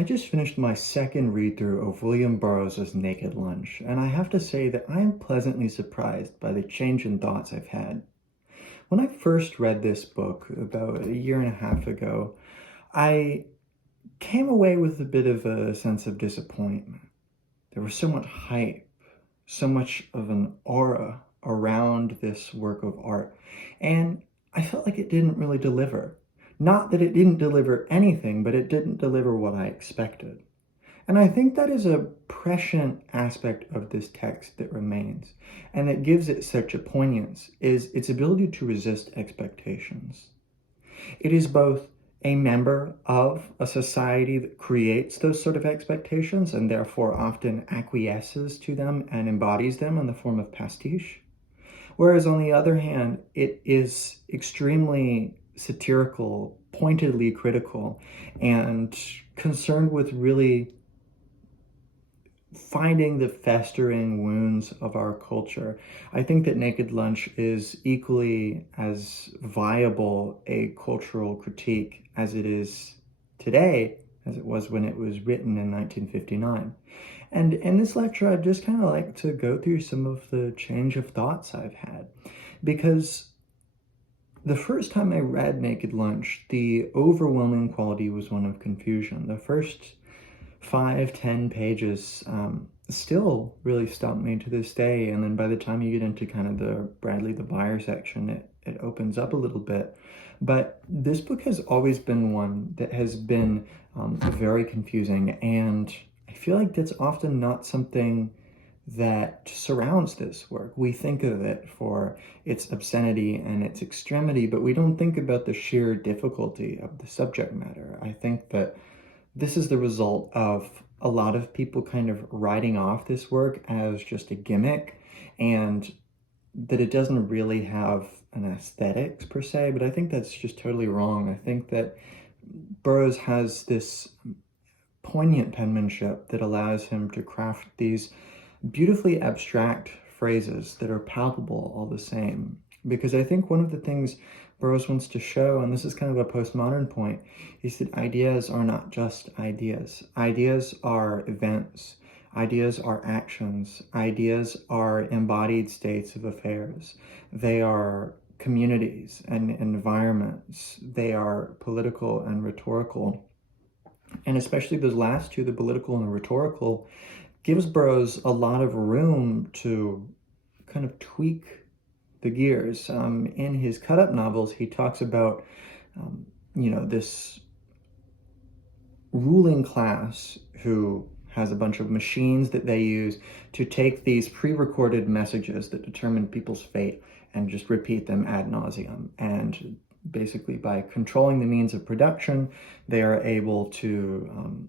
I just finished my second read-through of William Burroughs' Naked Lunch, and I have to say that I am pleasantly surprised by the change in thoughts I've had. When I first read this book about a year and a half ago, I came away with a bit of a sense of disappointment. There was so much hype, so much of an aura around this work of art, and I felt like it didn't really deliver. Not that it didn't deliver anything, but it didn't deliver what I expected. And I think that is a prescient aspect of this text that remains, and that gives it such a poignance, is its ability to resist expectations. It is both a member of a society that creates those sort of expectations and therefore often acquiesces to them and embodies them in the form of pastiche. Whereas on the other hand, it is extremely satirical, pointedly critical, and concerned with really finding the festering wounds of our culture. I think that Naked Lunch is equally as viable a cultural critique as it is today, as it was when it was written in 1959. And in this lecture, I'd just kind of like to go through some of the change of thoughts I've had. Because the first time I read Naked Lunch, the overwhelming quality was one of confusion. The first 5-10 pages still really stumped me to this day. And then by the time you get into kind of the Bradley the Buyer section, it opens up a little bit. But this book has always been one that has been very confusing, and I feel like that's often not something that surrounds this work. We think of it for its obscenity and its extremity, but we don't think about the sheer difficulty of the subject matter. I think that this is the result of a lot of people kind of writing off this work as just a gimmick, and that it doesn't really have an aesthetics per se, but I think that's just totally wrong. I think that Burroughs has this poignant penmanship that allows him to craft these beautifully abstract phrases that are palpable all the same. Because I think one of the things Burroughs wants to show, and this is kind of a postmodern point, is that ideas are not just ideas. Ideas are events. Ideas are actions. Ideas are embodied states of affairs. They are communities and environments. They are political and rhetorical. And especially those last two, the political and the rhetorical, gives Burroughs a lot of room to kind of tweak the gears. In his cut-up novels, he talks about, this ruling class who has a bunch of machines that they use to take these pre-recorded messages that determine people's fate and just repeat them ad nauseum. And basically, by controlling the means of production, they are able to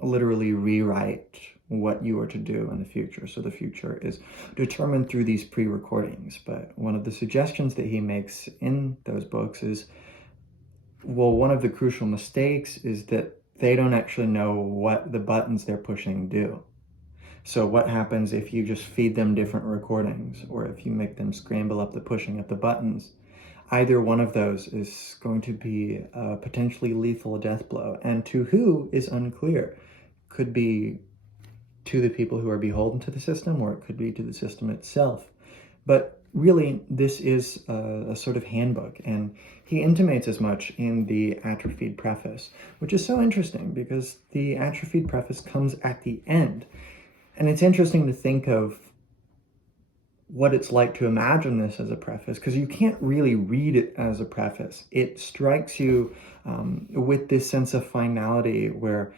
literally rewrite what you are to do in the future. So the future is determined through these pre-recordings. But one of the suggestions that he makes in those books is, well, one of the crucial mistakes is that they don't actually know what the buttons they're pushing do. So what happens if you just feed them different recordings, or if you make them scramble up the pushing of the buttons? Either one of those is going to be a potentially lethal death blow. And to who is unclear. Could be to the people who are beholden to the system, or it could be to the system itself. But really, this is a sort of handbook, and he intimates as much in the atrophied preface, which is so interesting because the atrophied preface comes at the end. And it's interesting to think of what it's like to imagine this as a preface, because you can't really read it as a preface. It strikes you with this sense of finality where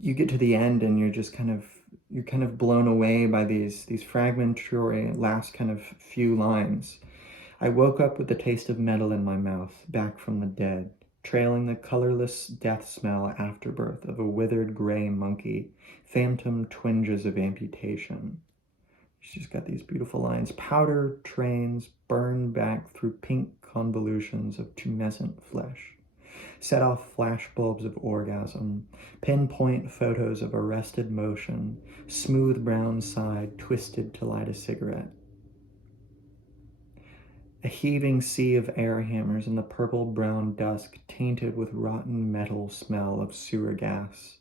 you get to the end and you're kind of blown away by these fragmentary last kind of few lines. I woke up with the taste of metal in my mouth, back from the dead, trailing the colorless death smell afterbirth of a withered gray monkey, phantom twinges of amputation. She's got these beautiful lines. Powder trains burn back through pink convolutions of tumescent flesh. Set off flashbulbs of orgasm, pinpoint photos of arrested motion, smooth brown side twisted to light a cigarette. A heaving sea of air hammers in the purple-brown dusk tainted with rotten metal smell of sewer gas.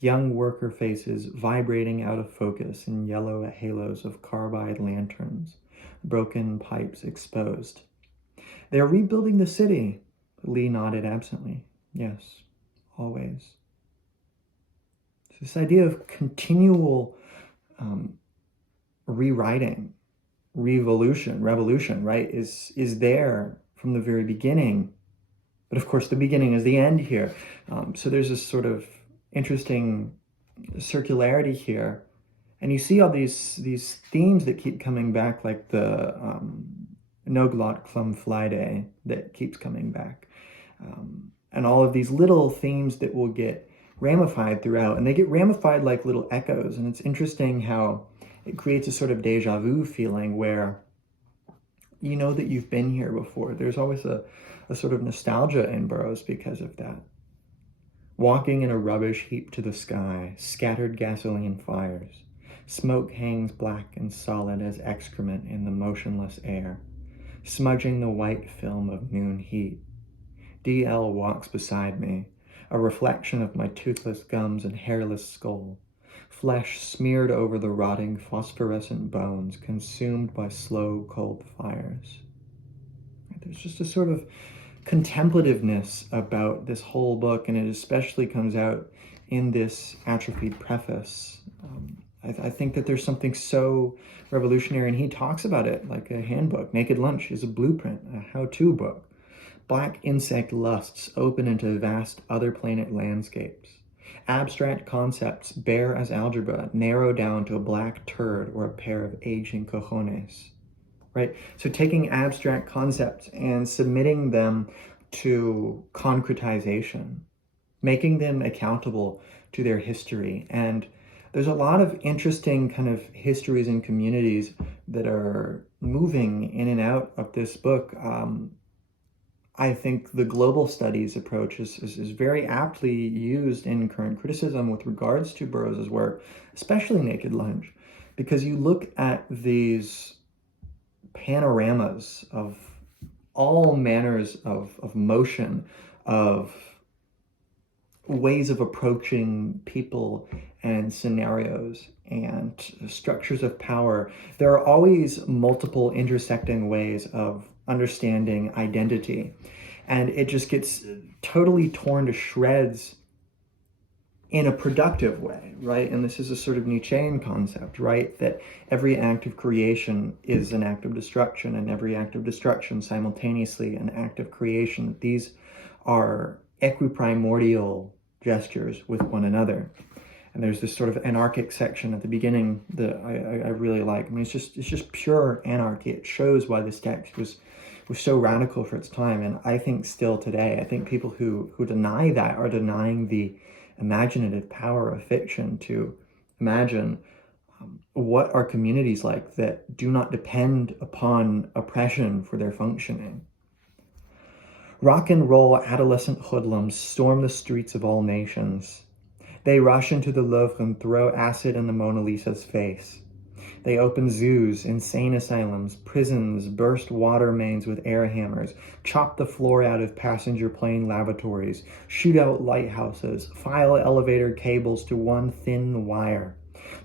Young worker faces vibrating out of focus in yellow halos of carbide lanterns, broken pipes exposed. They are rebuilding the city. Lee nodded absently. Yes, always. So this idea of continual rewriting, revolution, right, is there from the very beginning. But of course, the beginning is the end here. So there's this sort of interesting circularity here. And you see all these themes that keep coming back, like the Noglot Clum Flyday that keeps coming back. And all of these little themes that will get ramified throughout. And they get ramified like little echoes. And it's interesting how it creates a sort of deja vu feeling where you know that you've been here before. There's always a sort of nostalgia in Burroughs because of that. Walking in a rubbish heap to the sky, scattered gasoline fires. Smoke hangs black and solid as excrement in the motionless air, smudging the white film of noon heat. D.L. walks beside me, a reflection of my toothless gums and hairless skull, flesh smeared over the rotting phosphorescent bones consumed by slow, cold fires. There's just a sort of contemplativeness about this whole book, and it especially comes out in this atrophied preface. I think that there's something so revolutionary, and he talks about it like a handbook. Naked Lunch is a blueprint, a how-to book. Black insect lusts open into vast other planet landscapes. Abstract concepts, bare as algebra, narrow down to a black turd or a pair of aging cojones. Right? So taking abstract concepts and submitting them to concretization, making them accountable to their history. And there's a lot of interesting kind of histories and communities that are moving in and out of this book. I think the global studies approach is very aptly used in current criticism with regards to Burroughs' work, especially Naked Lunch, because you look at these panoramas of all manners of motion, of ways of approaching people and scenarios and structures of power. There are always multiple intersecting ways of understanding identity, and it just gets totally torn to shreds in a productive way, right? And this is a sort of Nietzschean concept, right? That every act of creation is an act of destruction, and every act of destruction simultaneously an act of creation. These are equiprimordial gestures with one another. And there's this sort of anarchic section at the beginning that I really like. I mean, it's just pure anarchy. It shows why this text was so radical for its time, and I think still today, I think people who deny that are denying the imaginative power of fiction to imagine what are communities like that do not depend upon oppression for their functioning. Rock and roll adolescent hoodlums storm the streets of all nations. They rush into the Louvre and throw acid in the Mona Lisa's face. They open zoos, insane asylums, prisons, burst water mains with air hammers, chop the floor out of passenger plane lavatories, shoot out lighthouses, file elevator cables to one thin wire,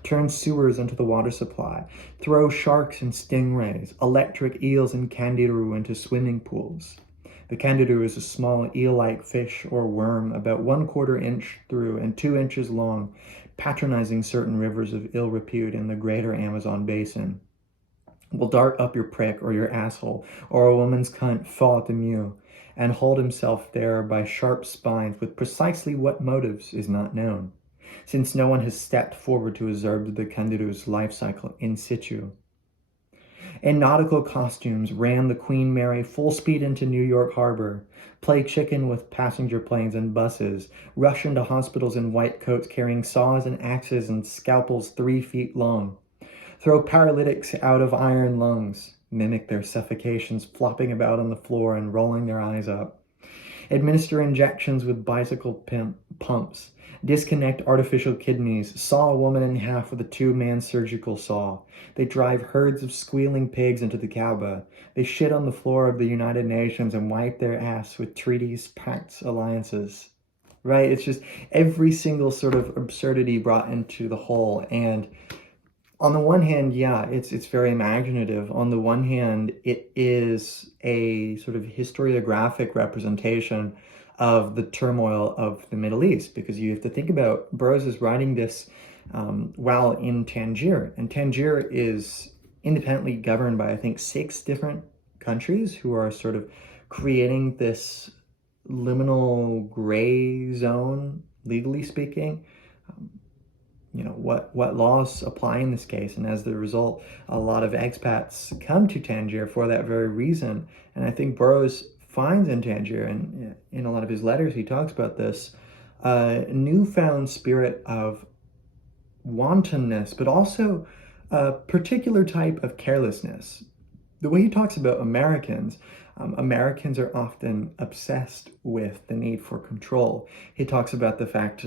turn sewers into the water supply, throw sharks and stingrays, electric eels and candiru into swimming pools. The candiru is a small eel-like fish or worm about 1/4 inch through and 2 inches long, patronizing certain rivers of ill repute in the greater Amazon basin. Will dart up your prick or your asshole, or a woman's cunt faute de mieux, and hold himself there by sharp spines with precisely what motives is not known, since no one has stepped forward to observe the candiru's life cycle in situ. In nautical costumes ran the Queen Mary full speed into New York Harbor, play chicken with passenger planes and buses, rush into hospitals in white coats carrying saws and axes and scalpels 3 feet long, throw paralytics out of iron lungs, mimic their suffocations flopping about on the floor and rolling their eyes up, administer injections with bicycle pumps, disconnect artificial kidneys, saw a woman in half with a 2-man surgical saw. They drive herds of squealing pigs into the Kaaba. They shit on the floor of the United Nations and wipe their ass with treaties, pacts, alliances. Right? It's just every single sort of absurdity brought into the whole. And on the one hand, yeah, it's very imaginative. On the one hand, it is a sort of historiographic representation of the turmoil of the Middle East, because you have to think about Burroughs is writing this while in Tangier, and Tangier is independently governed by, I think, 6 different countries who are sort of creating this liminal gray zone, legally speaking. What laws apply in this case, and as the result, a lot of expats come to Tangier for that very reason. And I think Burroughs finds in Tangier, and in a lot of his letters he talks about this, newfound spirit of wantonness, but also a particular type of carelessness. The way he talks about Americans, Americans are often obsessed with the need for control. He talks about the fact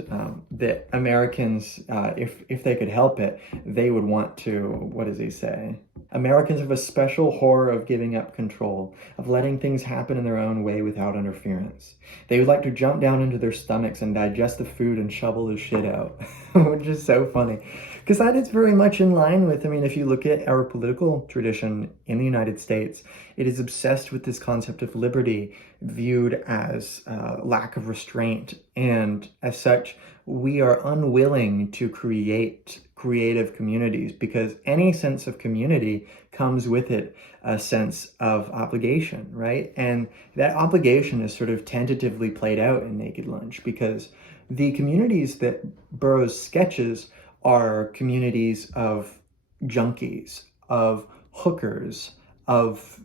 that Americans, if they could help it, they would want to, what does he say? Americans have a special horror of giving up control, of letting things happen in their own way without interference. They would like to jump down into their stomachs and digest the food and shovel the shit out, which is so funny. Because that is very much in line with, I mean, if you look at our political tradition in the United States, it is obsessed with this concept of liberty viewed as lack of restraint. And as such, we are unwilling to create creative communities, because any sense of community comes with it a sense of obligation, right? And that obligation is sort of tentatively played out in Naked Lunch, because the communities that Burroughs sketches are communities of junkies, of hookers, of,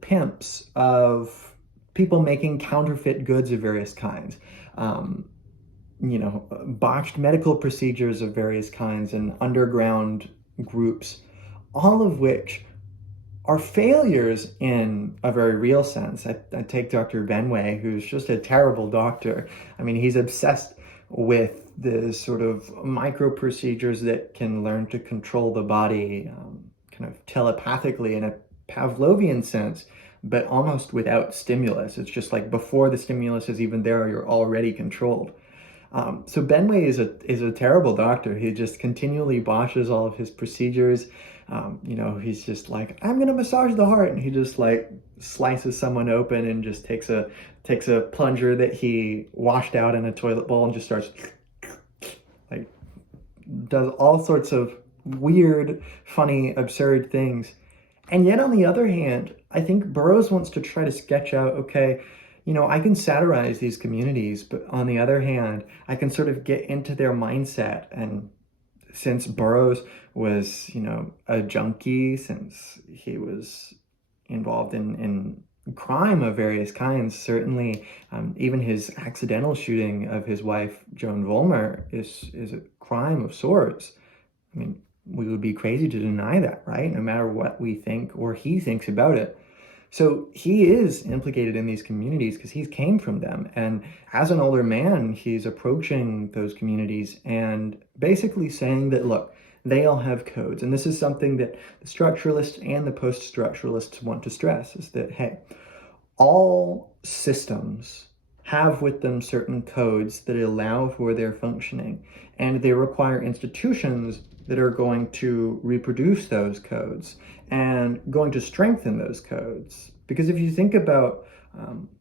pimps, of people making counterfeit goods of various kinds, botched medical procedures of various kinds, and underground groups, all of which are failures in a very real sense. I take Dr. Benway, who's just a terrible doctor. I mean, he's obsessed with the sort of micro procedures that can learn to control the body kind of telepathically in a Pavlovian sense, but almost without stimulus. It's just like before the stimulus is even there, you're already controlled. So Benway is a terrible doctor. He just continually botches all of his procedures. He's just like, I'm gonna massage the heart, and he just like slices someone open and just takes a plunger that he washed out in a toilet bowl and just starts like does all sorts of weird, funny, absurd things. And yet on the other hand, I think Burroughs wants to try to sketch out, okay, I can satirize these communities, but on the other hand, I can sort of get into their mindset. And since Burroughs was, a junkie, since he was involved in crime of various kinds, certainly even his accidental shooting of his wife, Joan Vollmer, is a crime of sorts. I mean, we would be crazy to deny that, right? No matter what we think or he thinks about it. So he is implicated in these communities because he came from them. And as an older man, he's approaching those communities and basically saying that, look, they all have codes. And this is something that the structuralists and the post-structuralists want to stress, is that, hey, all systems have with them certain codes that allow for their functioning. And they require institutions that are going to reproduce those codes and going to strengthen those codes. Because if you think about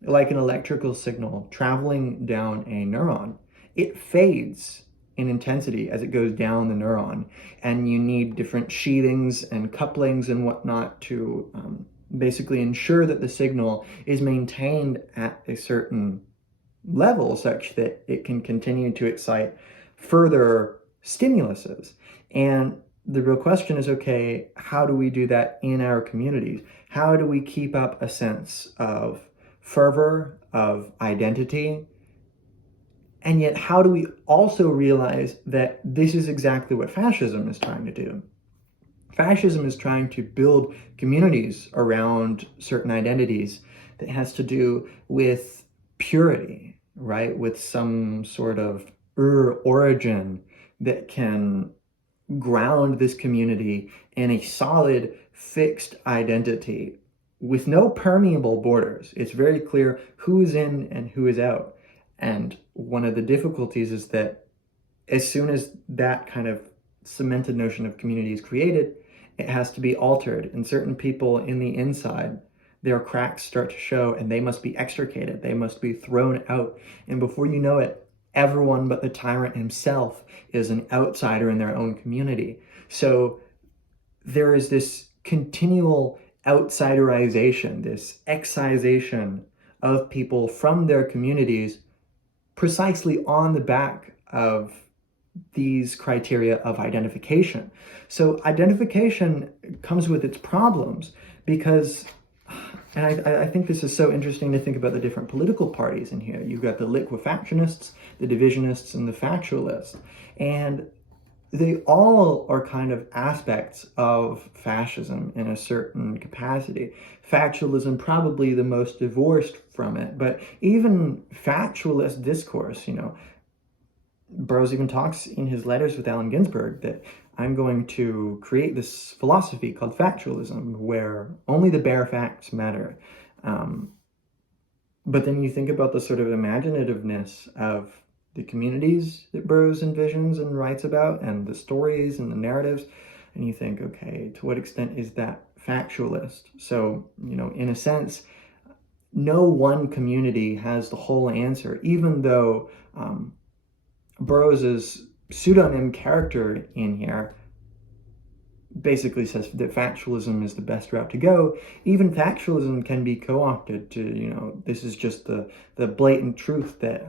like an electrical signal traveling down a neuron, it fades in intensity as it goes down the neuron. And you need different sheathings and couplings and whatnot to basically ensure that the signal is maintained at a certain level such that it can continue to excite further stimuluses. And the real question is, okay, how do we do that in our communities? How do we keep up a sense of fervor, of identity? And yet, how do we also realize that this is exactly what fascism is trying to do? Fascism is trying to build communities around certain identities that has to do with purity, right, with some sort of origin that can ground this community in a solid, fixed identity with no permeable borders. It's very clear who is in and who is out. And one of the difficulties is that as soon as that kind of cemented notion of community is created, it has to be altered. And certain people in the inside, their cracks start to show, and they must be extricated. They must be thrown out. And before you know it, everyone but the tyrant himself is an outsider in their own community. So there is this continual outsiderization, this excisation of people from their communities precisely on the back of these criteria of identification. So identification comes with its problems because, and I think this is so interesting to think about the different political parties in here. You've got the Liquifactionists, the Divisionists, and the Factualists. And they all are kind of aspects of fascism in a certain capacity. Factualism probably the most divorced from it, but even factualist discourse, Burroughs even talks in his letters with Allen Ginsberg that I'm going to create this philosophy called factualism where only the bare facts matter. But then you think about the sort of imaginativeness of the communities that Burroughs envisions and writes about, and the stories and the narratives, and you think, okay, to what extent is that factualist? So, in a sense, no one community has the whole answer, even though Burroughs's pseudonym character in here basically says that factualism is the best route to go. Even factualism can be co-opted to, this is just the blatant truth that,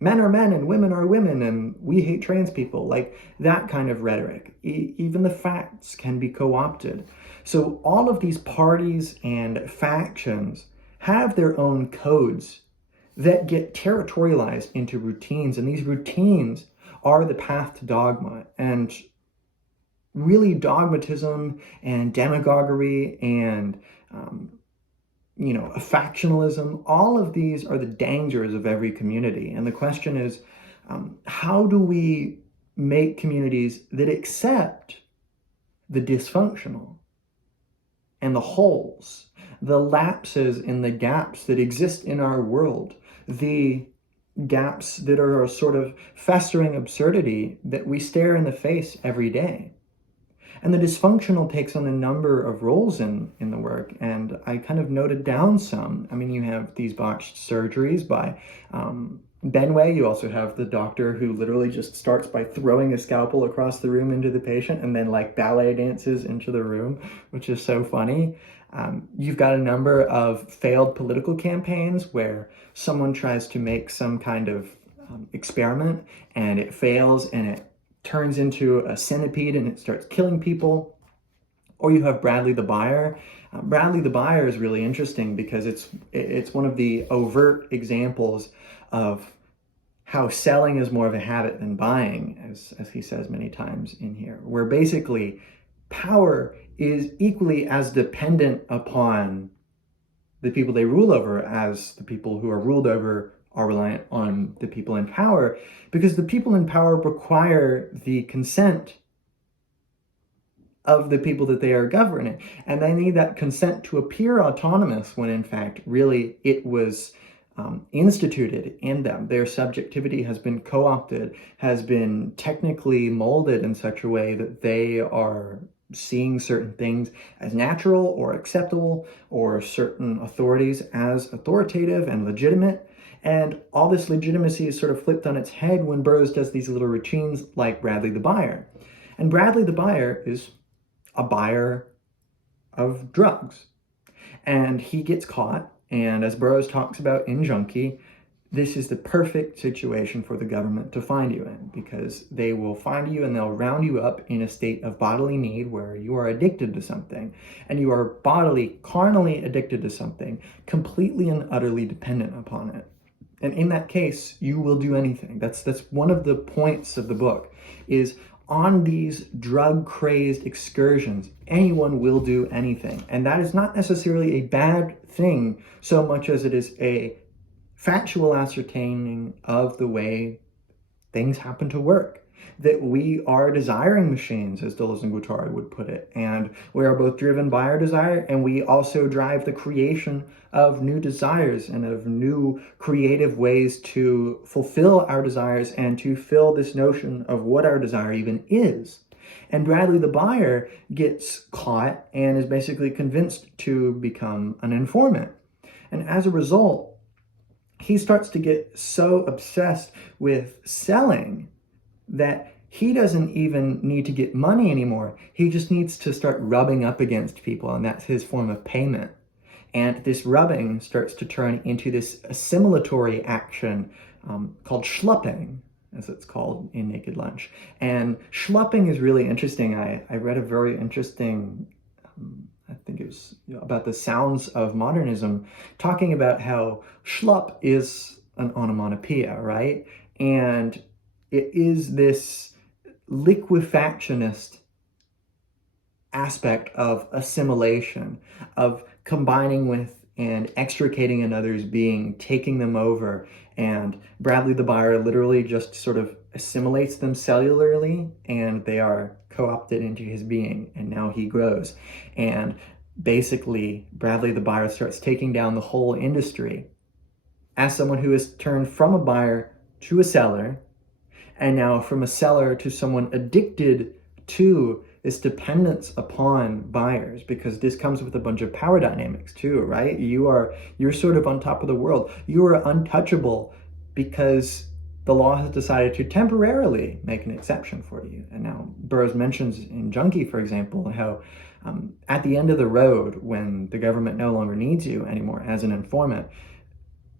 men are men and women are women and we hate trans people, like that kind of rhetoric. Even the facts can be co-opted. So all of these parties and factions have their own codes that get territorialized into routines, and these routines are the path to dogma. And really dogmatism and demagoguery and factionalism, all of these are the dangers of every community. And the question is, how do we make communities that accept the dysfunctional and the holes, the lapses and the gaps that exist in our world, the gaps that are a sort of festering absurdity that we stare in the face every day? And the dysfunctional takes on a number of roles in the work, and I kind of noted down some. I mean, you have these botched surgeries by Benway. You also have the doctor who literally just starts by throwing a scalpel across the room into the patient and then ballet dances into the room, which is so funny. You've got a number of failed political campaigns where someone tries to make some kind of experiment and it fails and it turns into a centipede and it starts killing people. Or you have Bradley the Buyer. Bradley the Buyer is really interesting because it's one of the overt examples of how selling is more of a habit than buying, as he says many times in here, where basically power is equally as dependent upon the people they rule over as the people who are ruled over are reliant on the people in power, because the people in power require the consent of the people that they are governing. And they need that consent to appear autonomous when in fact, really, it was instituted in them. Their subjectivity has been co-opted, has been technically molded in such a way that they are seeing certain things as natural or acceptable, or certain authorities as authoritative and legitimate. And all this legitimacy is sort of flipped on its head when Burroughs does these little routines like Bradley the Buyer. And Bradley the Buyer is a buyer of drugs. And he gets caught, and as Burroughs talks about in Junkie, this is the perfect situation for the government to find you in, because they will find you and they'll round you up in a state of bodily need where you are addicted to something, and you are carnally addicted to something, completely and utterly dependent upon it. And in that case, you will do anything. That's one of the points of the book, is on these drug-crazed excursions, anyone will do anything. And that is not necessarily a bad thing so much as it is a factual ascertaining of the way things happen to work. That we are desiring machines, as Deleuze and Guattari would put it, and we are both driven by our desire, and we also drive the creation of new desires and of new creative ways to fulfill our desires and to fill this notion of what our desire even is. And Bradley the buyer gets caught and is basically convinced to become an informant. And as a result, he starts to get so obsessed with selling that he doesn't even need to get money anymore. He just needs to start rubbing up against people, and that's his form of payment. And this rubbing starts to turn into this assimilatory action called schlupping, as it's called in Naked Lunch. And schlupping is really interesting. I read a very interesting, I think it was about the sounds of modernism, talking about how schlupp is an onomatopoeia, right? And it is this liquifactionist aspect of assimilation, of combining with and extricating another's being, taking them over. And Bradley the buyer literally just sort of assimilates them cellularly, and they are co-opted into his being, and now he grows. And basically, Bradley the buyer starts taking down the whole industry as someone who has turned from a buyer to a seller, and now from a seller to someone addicted to this dependence upon buyers, because this comes with a bunch of power dynamics too, right? You're sort of on top of the world. You are untouchable because the law has decided to temporarily make an exception for you. And now Burroughs mentions in Junkie, for example, how at the end of the road, when the government no longer needs you anymore as an informant,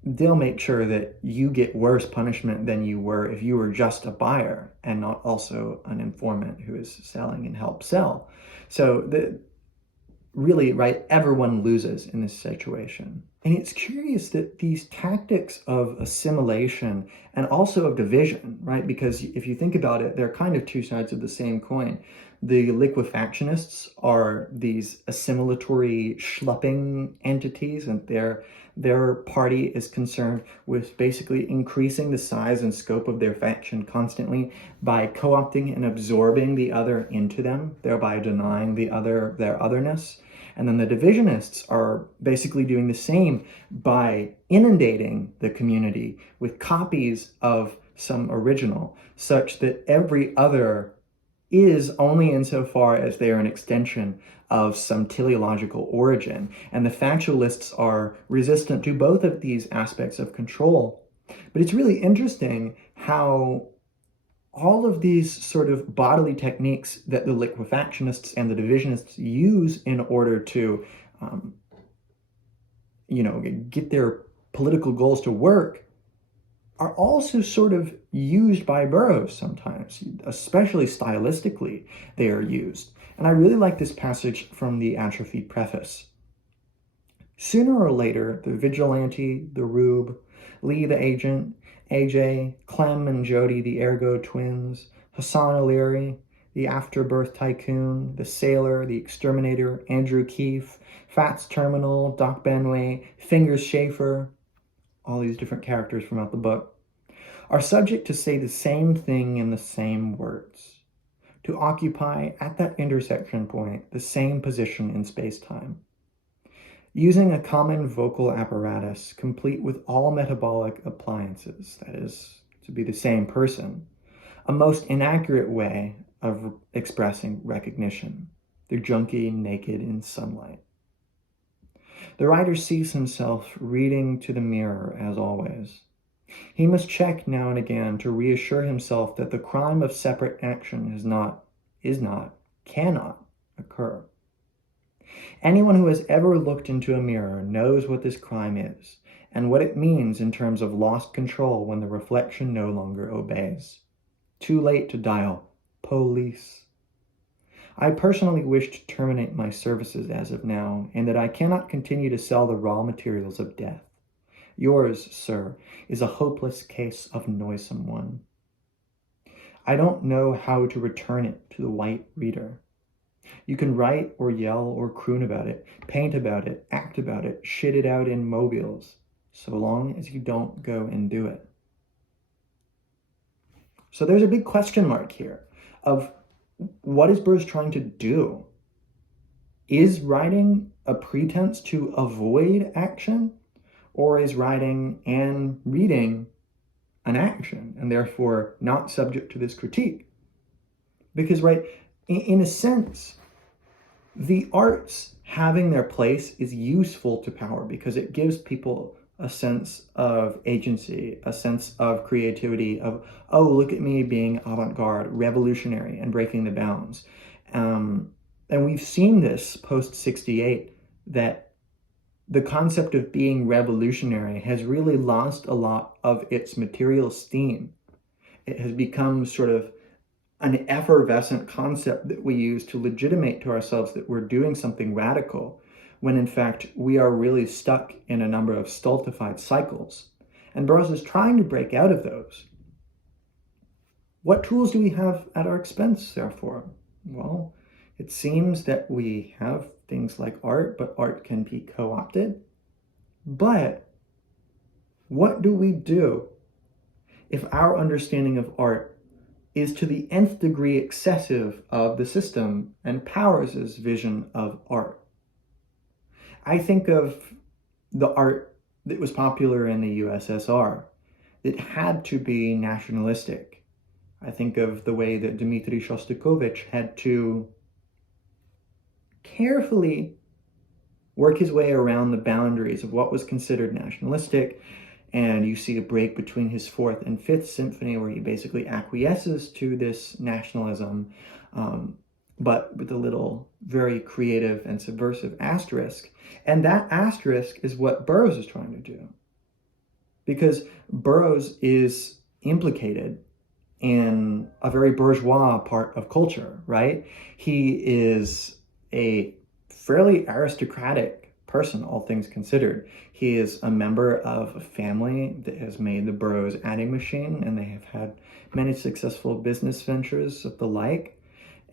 they'll make sure that you get worse punishment than you were if you were just a buyer and not also an informant who is selling and help sell. So really, right, everyone loses in this situation. And it's curious that these tactics of assimilation and also of division, right, because if you think about it, they're kind of two sides of the same coin. The Liquifactionists are these assimilatory schlupping entities, and their party is concerned with basically increasing the size and scope of their faction constantly by co-opting and absorbing the other into them, thereby denying the other their otherness. And then the Divisionists are basically doing the same by inundating the community with copies of some original, such that every other is only insofar as they are an extension of some teleological origin. And the Factualists are resistant to both of these aspects of control. But it's really interesting how all of these sort of bodily techniques that the Liquifactionists and the Divisionists use in order to, get their political goals to work are also sort of used by Burroughs sometimes, especially stylistically they are used. And I really like this passage from the Atrophy preface. Sooner or later, the vigilante, the rube, Lee the agent, AJ, Clem and Jody the Ergo twins, Hassan O'Leary, the afterbirth tycoon, the sailor, the exterminator, Andrew Keefe, Fats Terminal, Doc Benway, Fingers Schaefer, all these different characters from out the book, are subject to say the same thing in the same words, to occupy at that intersection point the same position in space-time. Using a common vocal apparatus complete with all metabolic appliances, that is, to be the same person, a most inaccurate way of expressing recognition. They're junkie naked in sunlight. The writer sees himself reading to the mirror as always. He must check now and again to reassure himself that the crime of separate action cannot occur. Anyone who has ever looked into a mirror knows what this crime is and what it means in terms of lost control when the reflection no longer obeys. Too late to dial police. I personally wish to terminate my services as of now, and that I cannot continue to sell the raw materials of death. Yours, sir, is a hopeless case of noisome one. I don't know how to return it to the white reader. You can write or yell or croon about it, paint about it, act about it, shit it out in mobiles. so long as you don't go and do it. So there's a big question mark here of what is Burroughs trying to do? Is writing a pretense to avoid action, or is writing and reading an action and therefore not subject to this critique? Because, right, in a sense, the arts having their place is useful to power because it gives people a sense of agency, a sense of creativity, of, oh, look at me being avant-garde, revolutionary, and breaking the bounds. And we've seen this post-68, that the concept of being revolutionary has really lost a lot of its material steam. It has become sort of an effervescent concept that we use to legitimate to ourselves that we're doing something radical, when in fact we are really stuck in a number of stultified cycles. And Burroughs is trying to break out of those. What tools do we have at our expense, therefore? Well, it seems that we have things like art, but art can be co-opted. But what do we do if our understanding of art is to the nth degree excessive of the system and Powers' vision of art? I think of the art that was popular in the USSR. It had to be nationalistic. I think of the way that Dmitry Shostakovich had to carefully work his way around the boundaries of what was considered nationalistic. And you see a break between his fourth and fifth symphony where he basically acquiesces to this nationalism, but with a little very creative and subversive asterisk. And that asterisk is what Burroughs is trying to do. Because Burroughs is implicated in a very bourgeois part of culture, right? He is a fairly aristocratic person, all things considered. He is a member of a family that has made the Burroughs adding machine, and they have had many successful business ventures of the like.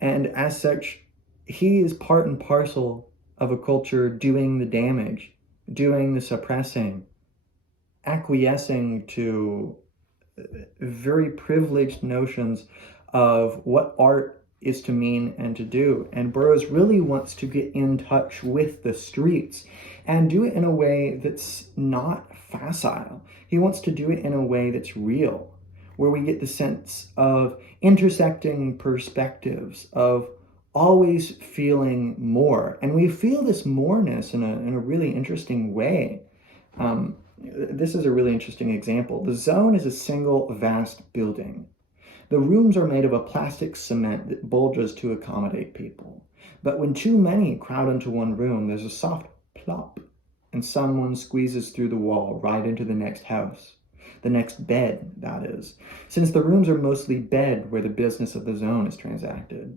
And as such, he is part and parcel of a culture doing the damage, doing the suppressing, acquiescing to very privileged notions of what art is to mean and to do. And Burroughs really wants to get in touch with the streets and do it in a way that's not facile. He wants to do it in a way that's real, where we get the sense of intersecting perspectives, of always feeling more. And we feel this moreness in a really interesting way. This is a really interesting example. The Zone is a single vast building. The rooms are made of a plastic cement that bulges to accommodate people. But when too many crowd into one room, there's a soft plop, and someone squeezes through the wall right into the next house. The next bed, that is, since the rooms are mostly bed where the business of the Zone is transacted.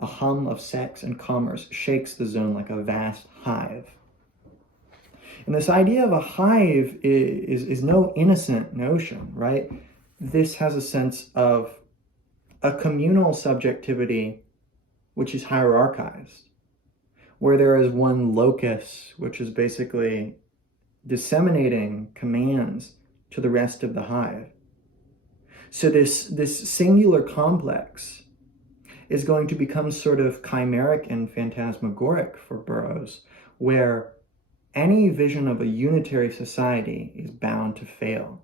A hum of sex and commerce shakes the Zone like a vast hive. And this idea of a hive is no innocent notion, right? This has a sense of a communal subjectivity which is hierarchized, where there is one locus which is basically disseminating commands to the rest of the hive. So this singular complex is going to become sort of chimeric and phantasmagoric for Burroughs, where any vision of a unitary society is bound to fail.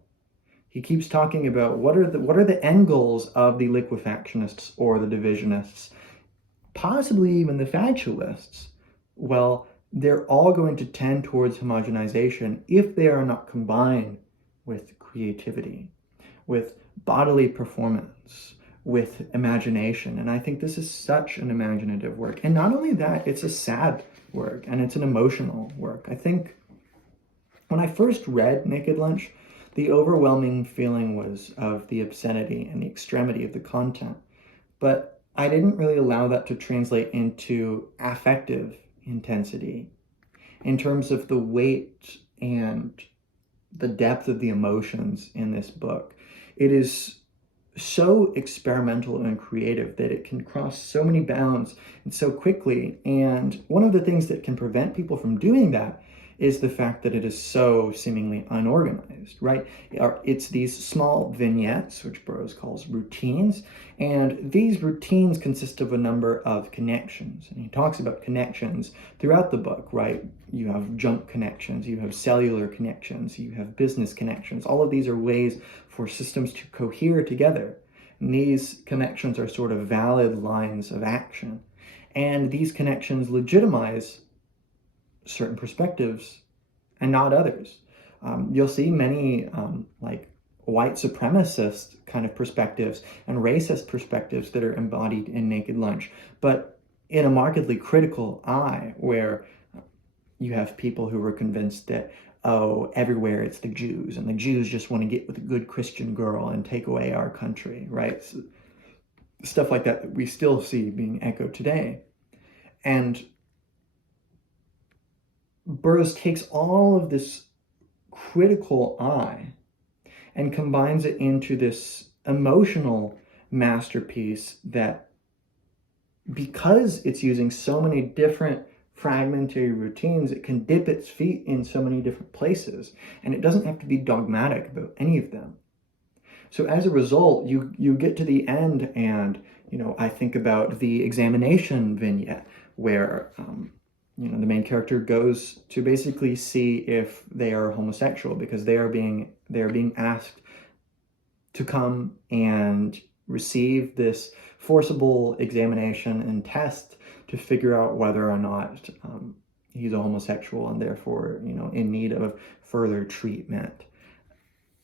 He keeps talking about what are the end goals of the Liquifactionists or the Divisionists, possibly even the Factualists. Well, they're all going to tend towards homogenization if they are not combined with creativity, with bodily performance, with imagination. And I think this is such an imaginative work. And not only that, it's a sad work and it's an emotional work. I think when I first read Naked Lunch, the overwhelming feeling was of the obscenity and the extremity of the content. But I didn't really allow that to translate into affective intensity in terms of the weight and the depth of the emotions in this book. It is so experimental and creative that it can cross so many bounds and so quickly. And one of the things that can prevent people from doing that is the fact that it is so seemingly unorganized, right? It's these small vignettes, which Burroughs calls routines, and these routines consist of a number of connections. And he talks about connections throughout the book, right? You have junk connections, you have cellular connections, you have business connections. All of these are ways for systems to cohere together. And these connections are sort of valid lines of action. And these connections legitimize certain perspectives and not others. You'll see many like white supremacist kind of perspectives and racist perspectives that are embodied in Naked Lunch, but in a markedly critical eye, where you have people who were convinced that, oh, everywhere it's the Jews, and the Jews just want to get with a good Christian girl and take away our country, right? So, stuff like that we still see being echoed today. And Burroughs takes all of this critical eye and combines it into this emotional masterpiece that, because it's using so many different fragmentary routines, it can dip its feet in so many different places, and it doesn't have to be dogmatic about any of them. So as a result, you get to the end, and I think about the examination vignette where the main character goes to basically see if they are homosexual, because they are being asked to come and receive this forcible examination and test to figure out whether or not he's a homosexual and therefore in need of further treatment.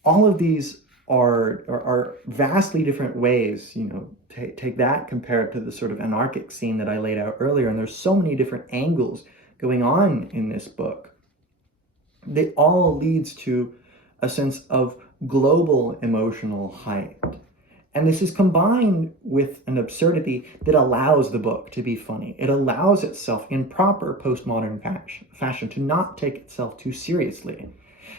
All of these are vastly different ways. Take that compared to the sort of anarchic scene that I laid out earlier, and there's so many different angles going on in this book. They all leads to a sense of global emotional height. And this is combined with an absurdity that allows the book to be funny. It allows itself in proper postmodern fashion to not take itself too seriously.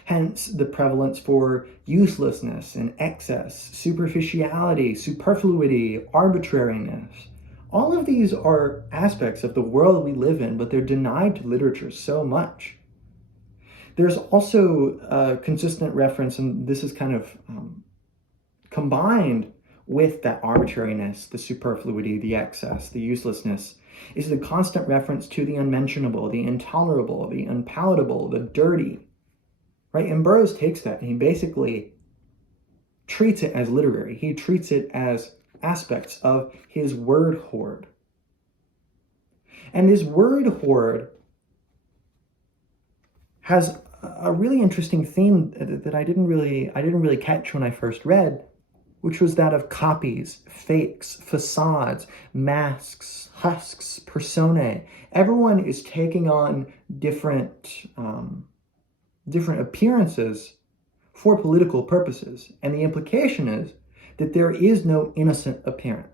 Hence the prevalence for uselessness and excess, superficiality, superfluity, arbitrariness. All of these are aspects of the world we live in, but they're denied to literature so much. There's also a consistent reference, and this is kind of combined with that arbitrariness, the superfluity, the excess, the uselessness, is the constant reference to the unmentionable, the intolerable, the unpalatable, the dirty. Right? And Burroughs takes that and he basically treats it as literary. He treats it as aspects of his word hoard. And this word hoard has a really interesting theme that I didn't really catch when I first read, which was that of copies, fakes, facades, masks, husks, personae. Everyone is taking on different appearances for political purposes. And the implication is that there is no innocent appearance.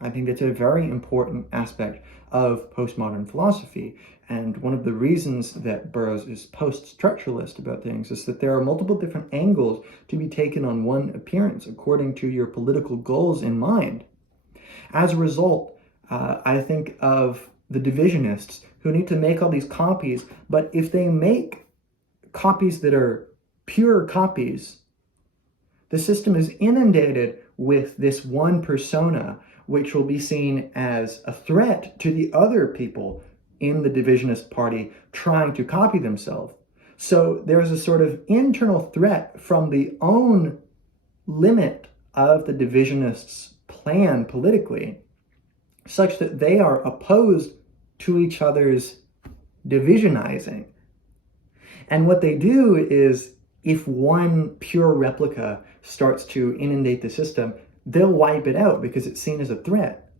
I think that's a very important aspect of postmodern philosophy. And one of the reasons that Burroughs is post-structuralist about things is that there are multiple different angles to be taken on one appearance according to your political goals in mind. As a result, I think of the Divisionists who need to make all these copies, but if they make copies that are pure copies, the system is inundated with this one persona, which will be seen as a threat to the other people in the Divisionist party trying to copy themselves. So there's a sort of internal threat from the own limit of the Divisionists' plan politically, such that they are opposed to each other's divisionizing. And what they do is, if one pure replica starts to inundate the system, they'll wipe it out because it's seen as a threat.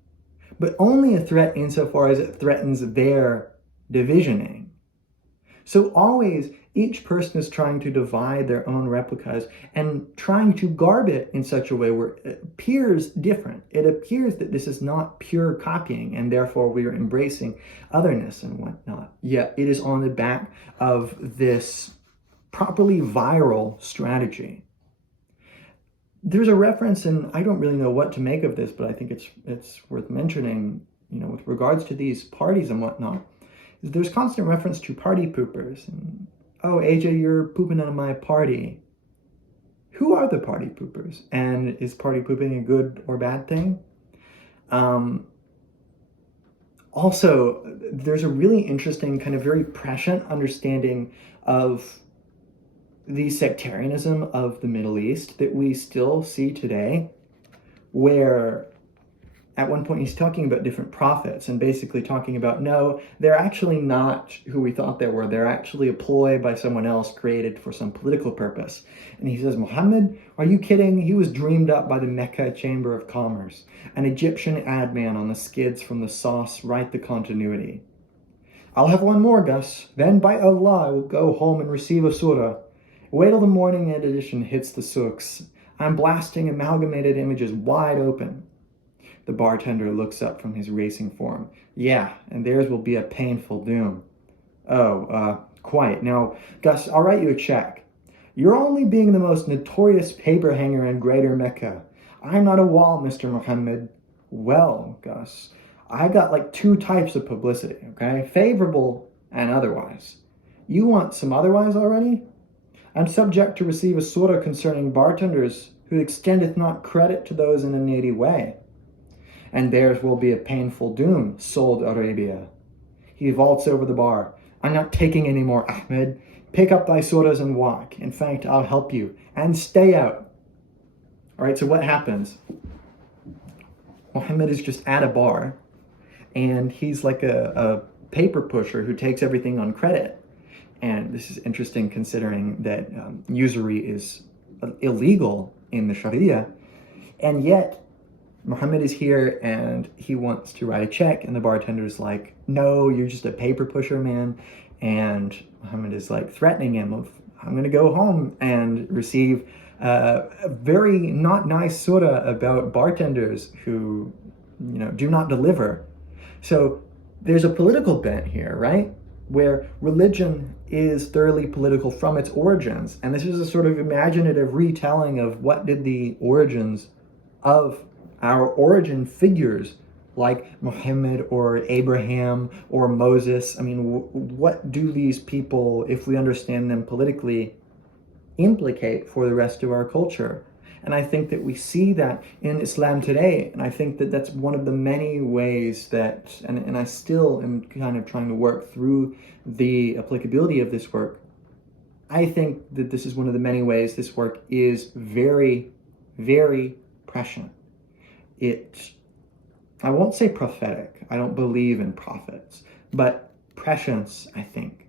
But only a threat insofar as it threatens their divisioning. So always, each person is trying to divide their own replicas and trying to garb it in such a way where it appears different. It appears that this is not pure copying, and therefore we are embracing otherness and whatnot. Yet it is on the back of this properly viral strategy. There's a reference, and I don't really know what to make of this, but I think it's worth mentioning, with regards to these parties and whatnot. There's constant reference to party poopers, and oh, AJ, you're pooping at my party. Who are the party poopers? And is party pooping a good or bad thing? Also, there's a really interesting, kind of very prescient understanding of the sectarianism of the Middle East that we still see today, where at one point he's talking about different prophets and basically talking about, no, they're actually not who we thought they were. They're actually a ploy by someone else created for some political purpose. And he says, Muhammad, are you kidding? He was dreamed up by the Mecca Chamber of Commerce. An Egyptian ad man on the skids from the sauce write the continuity. I'll have one more, Gus. Then by Allah, I will go home and receive a surah. Wait till the morning edition hits the souks. I'm blasting amalgamated images wide open. The bartender looks up from his racing form. Yeah, and theirs will be a painful doom. Oh, quite. Now, Gus, I'll write you a check. You're only being the most notorious paper hanger in Greater Mecca. I'm not a wall, Mr. Muhammad. Well, Gus, I got like 2 types of publicity, okay? Favorable and otherwise. You want some otherwise already? I'm subject to receive a surah concerning bartenders who extendeth not credit to those in a needy way. And theirs will be a painful doom, sold Arabia. He vaults over the bar. I'm not taking any more, Ahmed. Pick up thy surahs and walk. In fact, I'll help you. And stay out. All right, so what happens? Muhammad is just at a bar, and he's like a paper pusher who takes everything on credit. And this is interesting considering that usury is illegal in the Sharia. And yet, Muhammad is here and he wants to write a check, and the bartender's like, no, you're just a paper pusher, man. And Muhammad is like threatening him of, I'm going to go home and receive a very not nice surah about bartenders who, do not deliver. So there's a political bent here, right? Where religion is thoroughly political from its origins. And this is a sort of imaginative retelling of what did the origins of our origin figures like Muhammad or Abraham or Moses. I mean, what do these people, if we understand them politically, implicate for the rest of our culture? And I think that we see that in Islam today. And I think that that's one of the many ways that, and I still am kind of trying to work through the applicability of this work. I think that this is one of the many ways this work is very, very prescient. I won't say prophetic. I don't believe in prophets, but prescience, I think.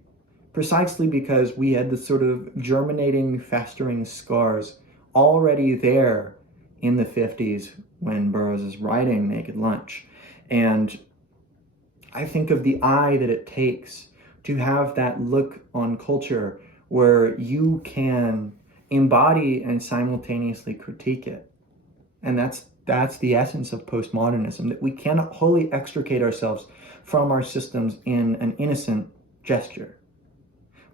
Precisely because we had this sort of germinating, festering scars already there in the 50s when Burroughs is writing Naked Lunch. And I think of the eye that it takes to have that look on culture where you can embody and simultaneously critique it. And that's the essence of postmodernism, that we cannot wholly extricate ourselves from our systems in an innocent gesture.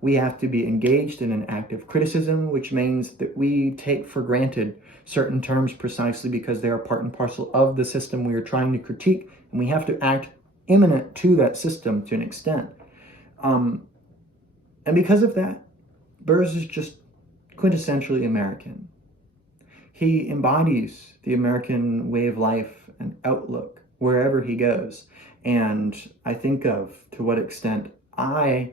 We have to be engaged in an active criticism, which means that we take for granted certain terms precisely because they are part and parcel of the system we are trying to critique, and we have to act immanent to that system to an extent. And because of that, Burroughs is just quintessentially American. He embodies the American way of life and outlook wherever he goes. And I think of to what extent I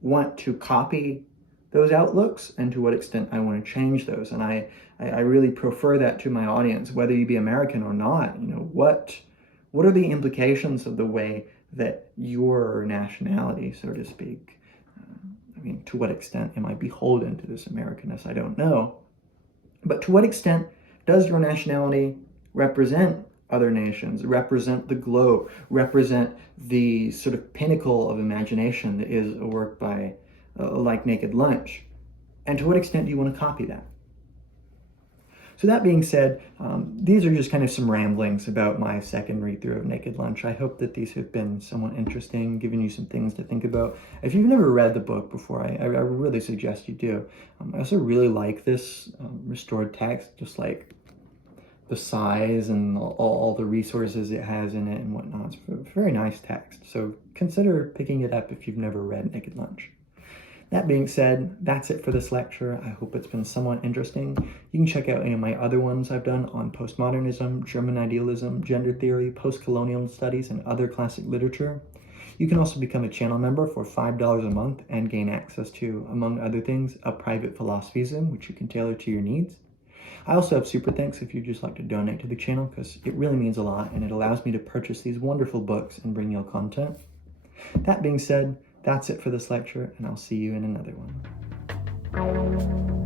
want to copy those outlooks and to what extent I want to change those. And I really prefer that to my audience, whether you be American or not. What are the implications of the way that your nationality, so to speak, to what extent am I beholden to this Americanness? I don't know. But to what extent does your nationality represent other nations, represent the globe, represent the sort of pinnacle of imagination that is a work by like Naked Lunch? And to what extent do you want to copy that? So that being said, these are just kind of some ramblings about my second read-through of Naked Lunch. I hope that these have been somewhat interesting, giving you some things to think about. If you've never read the book before, I really suggest you do. I also really like this restored text, just like the size and all the resources it has in it and whatnot. It's a very nice text. So consider picking it up if you've never read Naked Lunch. That being said, that's it for this lecture. I hope it's been somewhat interesting. You can check out any of my other ones I've done on postmodernism, German idealism, gender theory, post-colonial studies, and other classic literature. You can also become a channel member for $5 a month and gain access to, among other things, a private philosophy Zoom, which you can tailor to your needs. I also have super thanks if you'd just like to donate to the channel, because it really means a lot and it allows me to purchase these wonderful books and bring you content. That being said, that's it for this lecture, and I'll see you in another one.